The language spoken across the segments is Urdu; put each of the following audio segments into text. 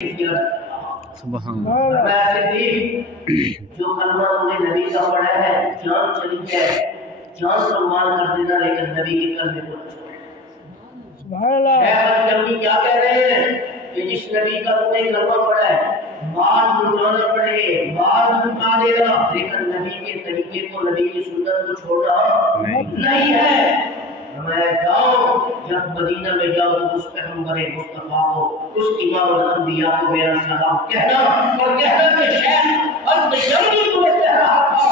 سبحان جو کلمہ تم نے نبی کا پڑھا ہے جان چلی جائے جان سلمان کر دینا لیکن نبی کے کلمے کو نہ چھوڑے۔ سبحان اللہ نبی کیا کہہ رہے ہیں کہ جس نبی کا تم نے کلمہ پڑھا ہے بعد لٹانا پڑے بعد لٹا دینا لیکن نبی کے طریقے کو نبی کی سنت کو چھوڑنا نہیں ہے۔ میں جاؤ جب مدینہ میں جاؤ تو اس پیغمبر مصطفیٰ کو اس امام الانبیاء کو میرا سلام کہنا اور کہنا کہ شیخ اب جلدی تمہیں کہہ رہا تھا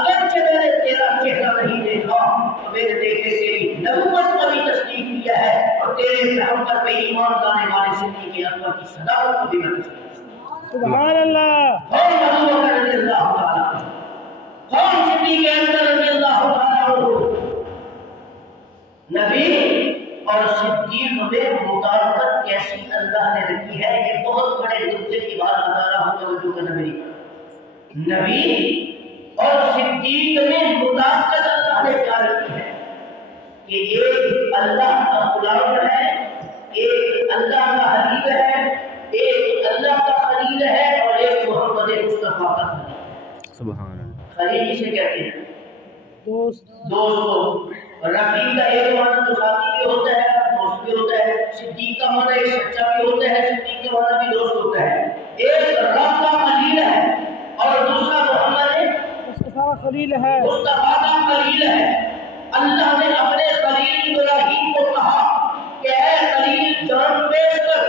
اگرچہ میں نے تیرا چہرہ نہیں دیکھا تو میں نے دیکھے تیری نبوت کو بھی تصدیق کیا ہے اور تیرے پیغمبر پہ ایمان لانے والے صدیق اکبر کی صداقت کو بھی میں سبحان اللہ کون ابو بکر رضی اللہ تعالیٰ کون صدیق اکبر رضی اللہ تعالیٰ نبی اور صدیق میں مطابقت کیسی اللہ نے رکھی ہے یہ بہت بڑے نقطے کی بات بتا رہا ہوں توجہ کرنا میری نبی اور صدیق میں مطابقت اللہ نے کیا رکھی ہے کہ ایک اللہ کا غلام ہے ایک اللہ کا حبیب ہے ایک اللہ کا خلیل ہے اور ایک محمد مصطفیٰ کا خلیل ہے۔ سبحان اللہ خلیل جسے کہتے ہیں دوست رفیق کا ایک معنی تو ساتھی بھی ہوتا ہے دوست بھی ہوتا ہے صدیق کا معنی ایک سچا بھی ہوتا ہے صدیق کا معنی بھی دوست ہوتا ہے ایک رب کا خلیل ہے اور دوسرا محمد مصطفیٰ خلیل ہے مصطفیٰ کا خلیل ہے۔ اللہ نے اپنے خلیل ابراہیم کو کہا کہ اے خلیل جان پیش کر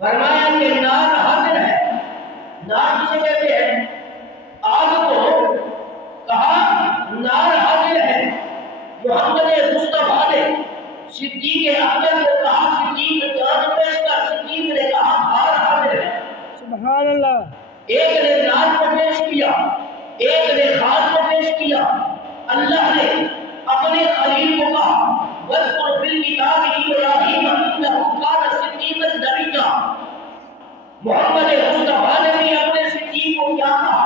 فرمایا کہ نار حاضر ہے نار کسے کہتے ہیں آگ کو کہا نار حاضر ہے۔ محمد مصطفیٰ نے صدیق اکبر کو کہا صدیق جان پیش کر صدیق نے کہا ہار حاضر ہے۔ سبحان اللہ ایک نے نار کو پیش کیا ایک نے خار کو پیش کیا۔ اللہ نے اپنے خلیل کو کہا وَاذْكُرْ فِي الْكِتَابِ إِبْرَاهِيمَ إِنَّهُ كَانَ صِدِّيقًا نَبِيًّا۔ محمد مصطفیٰ نے بھی اپنے صدیق کو کیا کہا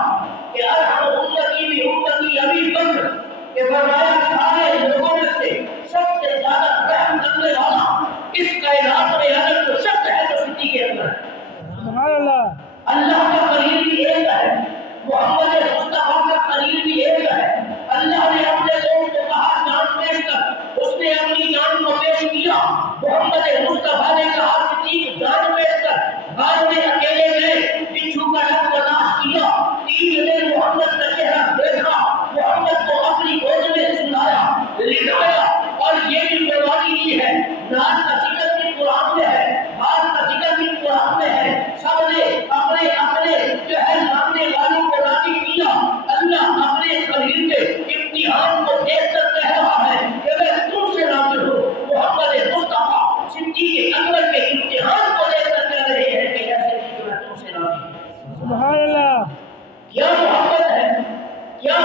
کہ ارحم امتی بھی امتی ابی بکر کہ فرمایا سارے لوگوں میں سے سب سے زیادہ رحم کرنے والا اس کائنات میں اگر تو شخص ہے تو صدیق اکبر ہے۔ سبحان اللہ اللہ کا خلیل بھی ایک ہے محمد مصطفیٰ کا خلیل بھی ایک ہے۔ اللہ نے اپنے دوست کو کہا جان پیش کر اس نے اپنی جان کو پیش کیا۔ محمد مصطفیٰ نے کہا صدیق جان پیش کر غار میں اکیلے گئے بچھو کا ڈر برداشت کیا 3 دن محمد کا چہرہ دیکھا محمد کو اپنی گود میں سلایا لٹایا اور یہ بھی قربانی کی ہے ناز کا ذکر بھی قرآن میں ہے بات کا ذکر بھی قرآن میں ہے سب نے اپنے اپنے جو ہے ماننے والوں کو راضی کیا۔ اللہ اپنے خلیل کے امتحان کو دیکھ کر کہہ رہا ہے کہ میں تم سے راضی ہوں۔ محمد مصطفیٰ صدیق اکبر کے امتحان کو دیکھ کر کہہ رہے ہیں کہ ایسے میں تم سے راضی ہوں۔ سبحان اللہ کیا محبت ہے کیا